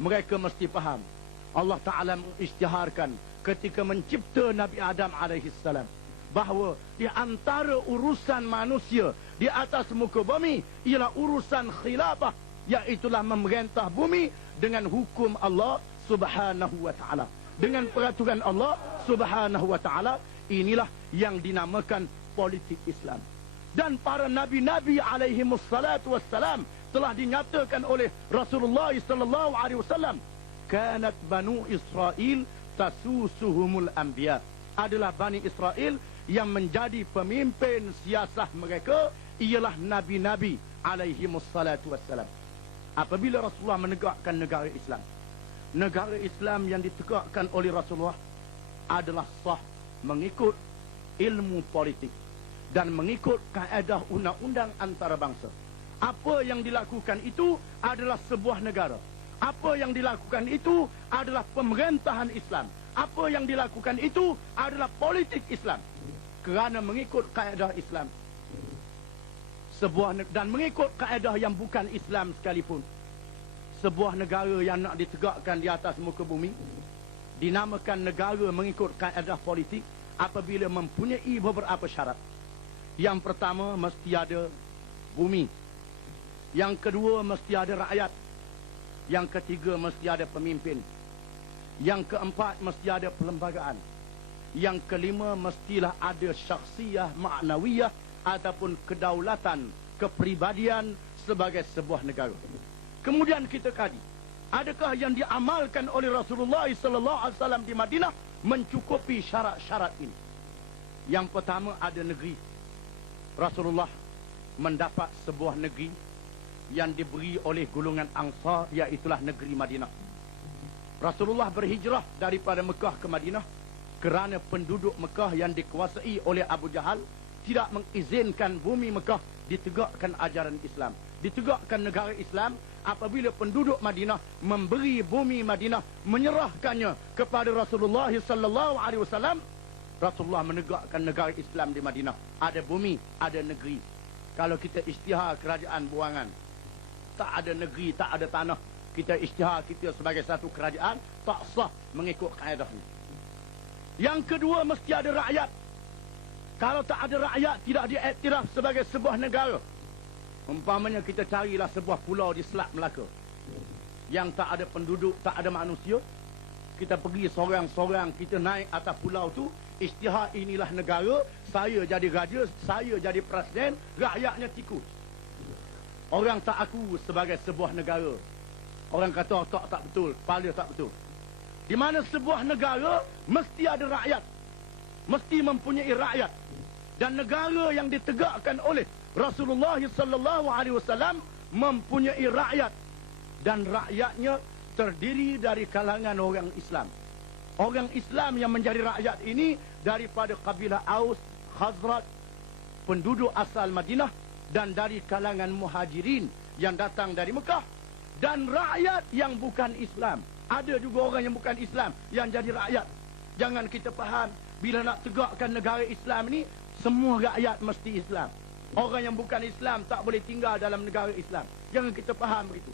mereka mesti faham. Allah Ta'ala mengisytiharkan ketika mencipta Nabi Adam alaihissalam bahawa di antara urusan manusia di atas muka bumi ialah urusan khilafah, iaitulah memerintah bumi dengan hukum Allah Subhanahu wa Ta'ala, dengan peraturan Allah Subhanahu wa Ta'ala. Inilah yang dinamakan politik Islam. Dan para nabi-nabi alaihimussalatu wassalam telah dinyatakan oleh Rasulullah sallallahu alaihi wasallam, kanat banu Israel tasusuhumul anbiya, adalah Bani Israel yang menjadi pemimpin siasah mereka ialah nabi-nabi alaihimussalatu wassalam. Apabila Rasulullah menegakkan negara Islam yang ditegakkan oleh Rasulullah adalah sah mengikut ilmu politik dan mengikut kaedah undang-undang antarabangsa. Apa yang dilakukan itu adalah sebuah negara. Apa yang dilakukan itu adalah pemerintahan Islam. Apa yang dilakukan itu adalah politik Islam. Kerana mengikut kaedah Islam. Dan mengikut kaedah yang bukan Islam sekalipun, sebuah negara yang nak ditegakkan di atas muka bumi dinamakan negara mengikut kaedah politik apabila mempunyai beberapa syarat. Yang pertama, mesti ada bumi. Yang kedua, mesti ada rakyat. Yang ketiga, mesti ada pemimpin. Yang keempat, mesti ada perlembagaan. Yang kelima, mestilah ada syakhsiyah ma'nawiyah ataupun kedaulatan, kepribadian sebagai sebuah negara. Kemudian kita kaji, adakah yang diamalkan oleh Rasulullah SAW di Madinah mencukupi syarat-syarat ini? Yang pertama, ada negeri. Rasulullah mendapat sebuah negeri yang diberi oleh golongan Ansar, iaitulah negeri Madinah. Rasulullah berhijrah daripada Mekah ke Madinah kerana penduduk Mekah yang dikuasai oleh Abu Jahal tidak mengizinkan bumi Mekah ditegakkan ajaran Islam, ditegakkan negara Islam. Apabila penduduk Madinah memberi bumi Madinah, menyerahkannya kepada Rasulullah sallallahu alaihi wasallam, Rasulullah menegakkan negara Islam di Madinah. Ada bumi, ada negeri. Kalau kita isytihar kerajaan buangan, tak ada negeri, tak ada tanah, kita isytihar kita sebagai satu kerajaan, tak sah mengikut kaedah ini. Yang kedua, mesti ada rakyat. Kalau tak ada rakyat, tidak diiktiraf sebagai sebuah negara. Umpamanya kita carilah sebuah pulau di Selat Melaka yang tak ada penduduk, tak ada manusia. Kita pergi sorang-sorang, kita naik atas pulau tu, isytihar inilah negara, saya jadi raja, saya jadi presiden, rakyatnya tikus. Orang tak aku sebagai sebuah negara. Orang kata tak betul, kepala tak betul. Di mana sebuah negara mesti ada rakyat, mesti mempunyai rakyat. Dan negara yang ditegakkan oleh Rasulullah sallallahu alaihi wasallam mempunyai rakyat, dan rakyatnya terdiri dari kalangan orang Islam. Orang Islam yang menjadi rakyat ini daripada kabilah Aus, Khazraj, penduduk asal Madinah, dan dari kalangan muhajirin yang datang dari Mekah, dan rakyat yang bukan Islam. Ada juga orang yang bukan Islam yang jadi rakyat. Jangan kita faham bila nak tegakkan negara Islam ni semua rakyat mesti Islam. Orang yang bukan Islam tak boleh tinggal dalam negara Islam. Jangan kita faham begitu.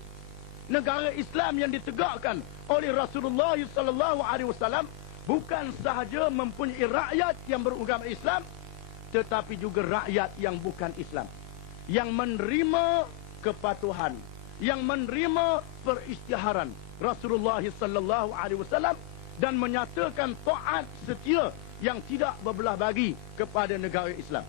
Negara Islam yang ditegakkan oleh Rasulullah sallallahu alaihi wasallam bukan sahaja mempunyai rakyat yang beragama Islam, tetapi juga rakyat yang bukan Islam, yang menerima kepatuhan, yang menerima perisytiharan Rasulullah sallallahu alaihi wasallam dan menyatakan taat setia yang tidak berbelah bagi kepada negara Islam.